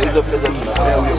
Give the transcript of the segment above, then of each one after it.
hizo pesa tunapewa.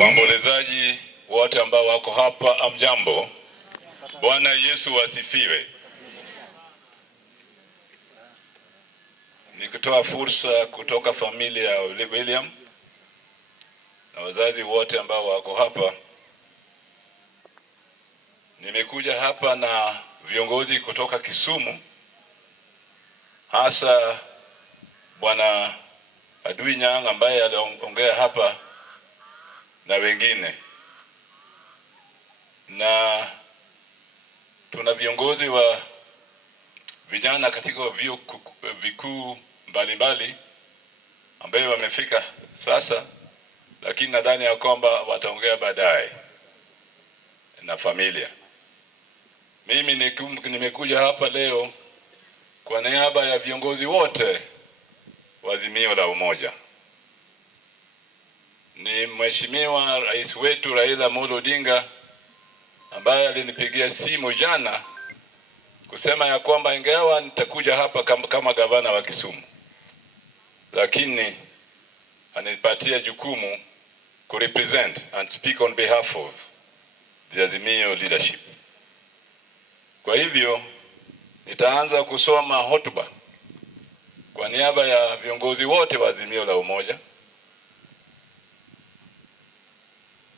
Waombolezaji wote ambao wako hapa, amjambo. Bwana Yesu asifiwe. Nikitoa fursa kutoka familia ya William na wazazi wote ambao wako hapa. Nimekuja hapa na viongozi kutoka Kisumu, hasa Bwana Anyang ambaye aliongea hapa na wengine, na tuna viongozi wa vijana katika vyuo vikuu mbalimbali ambao wamefika sasa, lakini nadhani ya kwamba wataongea baadaye na familia. Mimi nimekuja hapa leo kwa niaba ya viongozi wote wa Azimio la Umoja. Ni Mheshimiwa Rais wetu Raila Odinga ambaye alinipigia simu jana kusema ya kwamba ingawa nitakuja hapa kama gavana wa Kisumu, lakini anipatia jukumu ku represent and speak on behalf of the Azimio leadership. Kwa hivyo nitaanza kusoma hotuba kwa niaba ya viongozi wote wa Azimio la Umoja,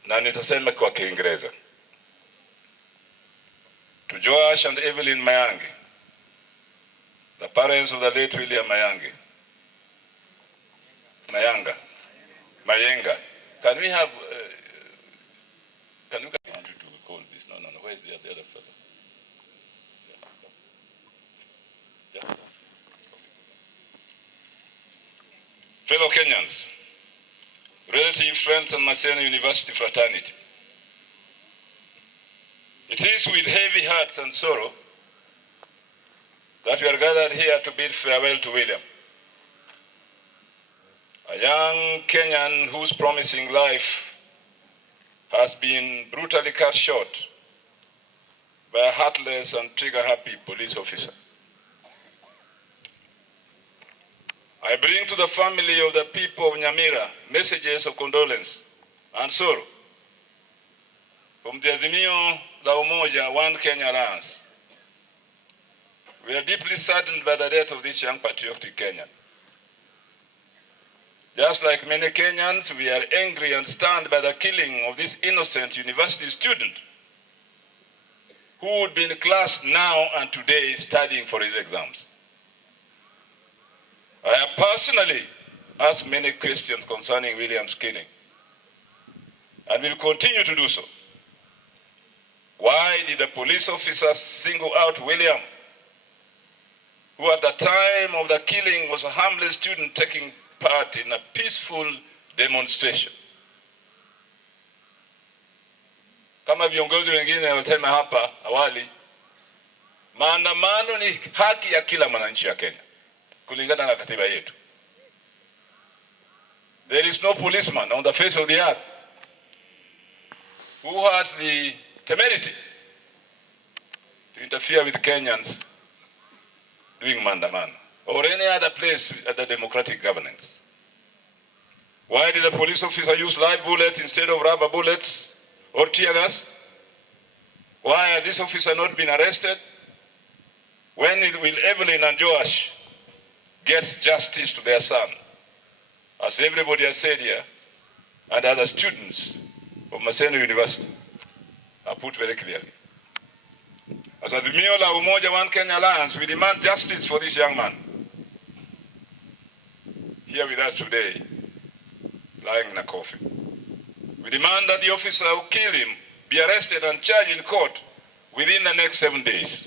na nitasema kwa Kiingereza. To Joash and Evelyn Mayangi, the parents of the late William Mayenga. Can we have, can you want to call this? No, where is the other fellow? Yeah. Fellow Kenyans, relatives, friends, and Maseno University fraternity. It is with heavy hearts and sorrow that we are gathered here to bid farewell to William, a young Kenyan whose promising life has been brutally cut short by a heartless and trigger-happy police officer. I bring to the family of the people of Nyamira messages of condolence and sorrow from the Azimio la Umoja, One Kenya Alliance. We are deeply saddened by the death of this young patriotic Kenyan. Just like many Kenyans, we are angry and stunned by the killing of this innocent university student who would be in class now and today studying for his exams. I have personally asked many questions concerning William's killing and will continue to do so. Why did the police officers single out William, who at the time of the killing was a harmless student taking part in a peaceful demonstration? Kama viongozi wengine walisema hapa awali, maandamano ni haki ya kila mwananchi ya Kenya kulingana na katiba yetu. There is no policeman on the face of the earth who has the temerity to interfere with Kenyans doing maandamano or any other place at the democratic governance. Why did the police officer use live bullets instead of rubber bullets or tear gas? Why has this officer not been arrested? When will Evelyn and Joash get justice to their son? As everybody has said here, and other students of Maseno University have put very clearly. As Azimio la Umoja One Kenya Alliance, we demand justice for this young man here with us today, lying in a coffin. We demand that the officer who killed him be arrested and charged in court within the next 7 days.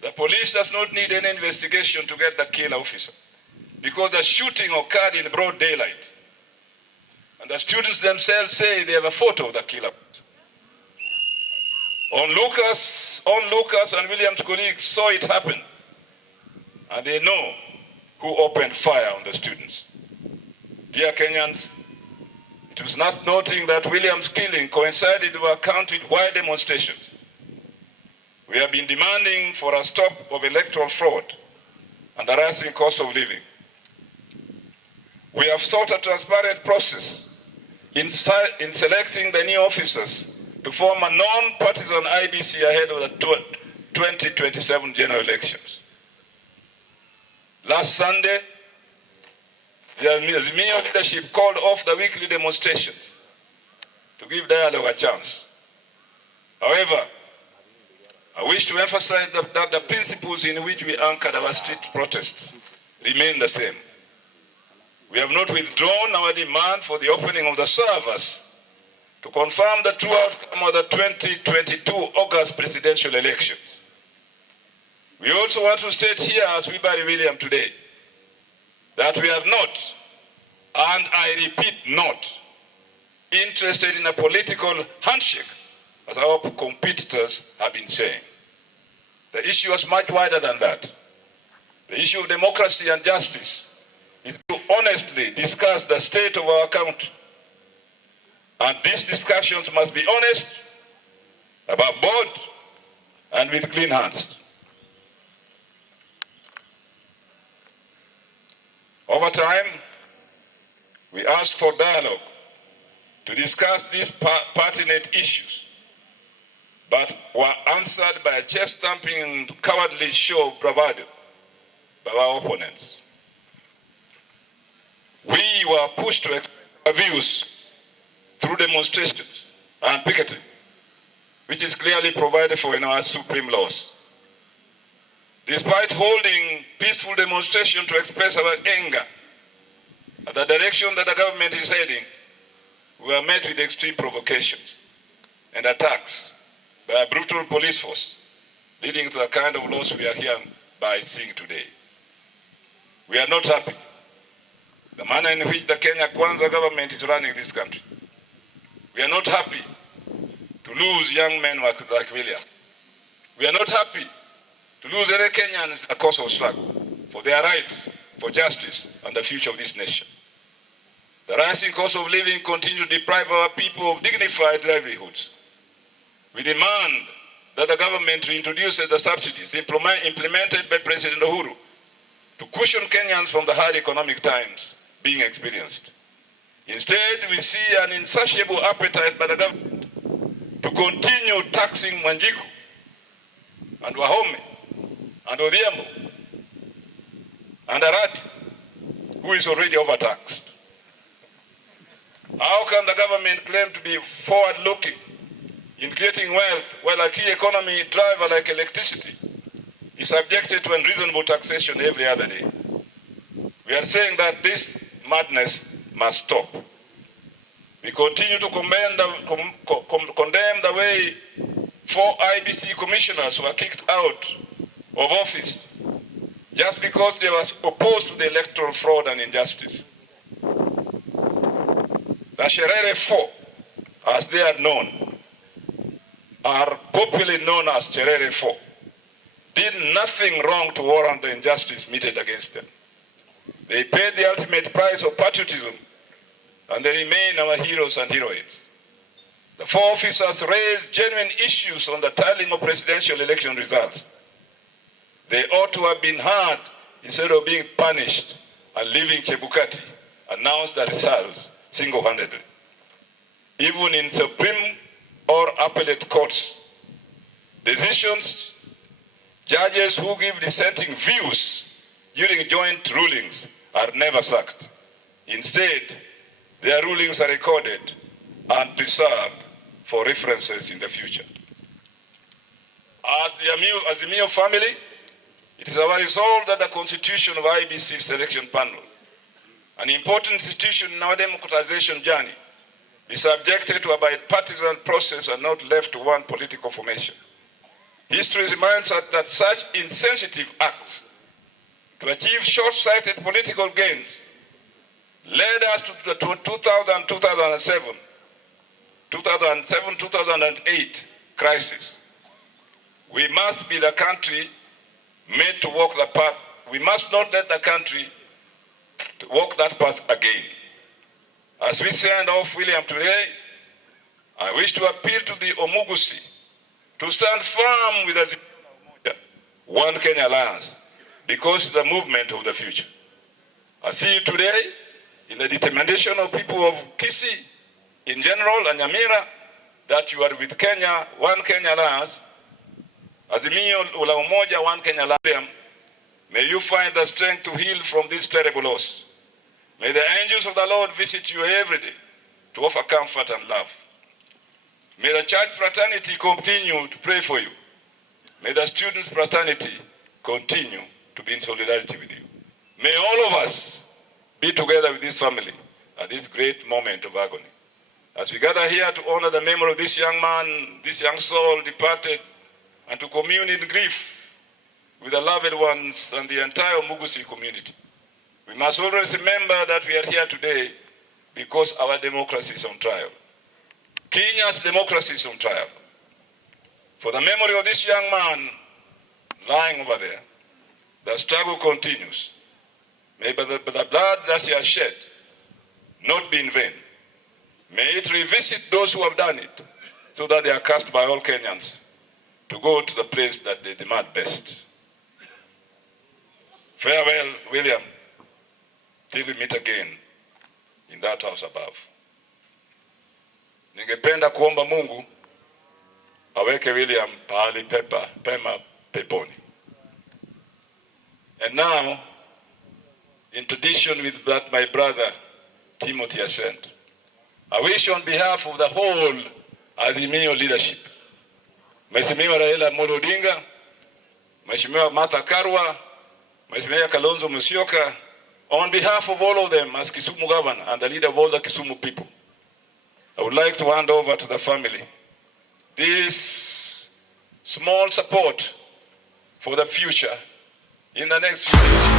The police does not need any investigation to get the killer officer, because the shooting occurred in broad daylight. And the students themselves say they have a photo of the killer. Onlookers and William's colleagues saw it happen, and they know who opened fire on the students. Dear Kenyans, it was not noting that William's killing coincided with a county-wide demonstrations. We have been demanding for a stop of electoral fraud and the rising cost of living. We have sought a transparent process in selecting the new officers to form a non-partisan IBC ahead of the 2027 general elections. Last Sunday, the Azimio leadership called off the weekly demonstrations to give dialogue a chance. However, I wish to emphasize that the principles in which we anchored our street protests remain the same. We have not withdrawn our demand for the opening of the servers to confirm the true outcome of the 2022 August presidential elections. We also want to state here, as we bury William today, that we are not, and I repeat not, interested in a political handshake, as our competitors have been saying. The issue is much wider than that. The issue of democracy and justice is to honestly discuss the state of our country. And these discussions must be honest, above board, and with clean hands. Over time, we asked for dialogue to discuss these pertinent issues, but were answered by a chest-thumping and cowardly show of bravado by our opponents. We were pushed to express our views through demonstrations and picketing, which is clearly provided for in our supreme laws. Despite holding peaceful demonstration to express our anger at the direction that the government is heading, we were met with extreme provocations and attacks by a brutal police force, leading to the kind of loss we are hereby seeing today. We are not happy the manner in which the Kenya Kwanza government is running this country. We are not happy to lose young men like William. We are not happy to lose any Kenyans in the course of struggle for their right, for justice, and the future of this nation. The rising cost of living continues to deprive our people of dignified livelihoods. We demand that the government reintroduces the subsidies implemented by President Uhuru to cushion Kenyans from the hard economic times being experienced. Instead, we see an insatiable appetite by the government to continue taxing Wanjiku and Wahome and Odhiambo and Arati, who is already overtaxed. How can the government claim to be forward-looking in creating wealth while a key economy driver like electricity is subjected to unreasonable taxation every other day? We are saying that this madness must stop. We continue to condemn the way 4 IBC commissioners were kicked out of office just because they were opposed to the electoral fraud and injustice. The Sherere 4, as they are known, are popularly known as Sherere 4, did nothing wrong to warrant the injustice meted against them. They paid the ultimate price of patriotism, and they remain our heroes and heroines. The 4 officers raised genuine issues on the tallying of presidential election results. They ought to have been heard instead of being punished and leaving Chebukati announce the results single-handedly. Even in Supreme or appellate courts, decisions, judges who give dissenting views during joint rulings are never sacked. Instead, their rulings are recorded and preserved for references in the future. As the Azimio family, it is our resolve that the constitution of IEBC selection panel, an important institution in our democratization journey, be subjected to a bipartisan process and not left to one political formation. History reminds us that such insensitive acts to achieve short-sighted political gains led us to the 2007-2008 crisis. We must be the country made to walk the path. We must not let the country to walk that path again. As we send off William today, I wish to appeal to the Omugusi to stand firm with us, One Kenya Alliance, because it's the movement of the future. I see you today in the determination of people of Kisii in general and Nyamira that you are with Kenya, One Kenya Alliance, Azimio la Umoja, One Kenya Alliance. May you find the strength to heal from this terrible loss. May the angels of the Lord visit you every day to offer comfort and love. May the church fraternity continue to pray for you. May the students' fraternity continue to be in solidarity with you. May all of us be together with this family at this great moment of agony. As we gather here to honor the memory of this young man, this young soul departed, and to commune in grief with the loved ones and the entire Mugusi community, we must always remember that we are here today because our democracy is on trial. Kenya's democracy is on trial. For the memory of this young man lying over there, the struggle continues. May the blood that he has shed not be in vain. May it revisit those who have done it, so that they are cast by all Kenyans to go to the place that they demand best. Farewell, William, till we meet again in that house above. Ningependa kuomba Mungu aweke William pahali pema peponi. And now, in tradition with that my brother Timothy has said, I wish on behalf of the whole Azimio leadership, Mheshimiwa Raila Odinga, Mheshimiwa Martha Karua, Mheshimiwa Kalonzo Musyoka, on behalf of all of them as Kisumu governor and the leader of all the Kisumu people, I would like to hand over to the family this small support for the future in the next few days.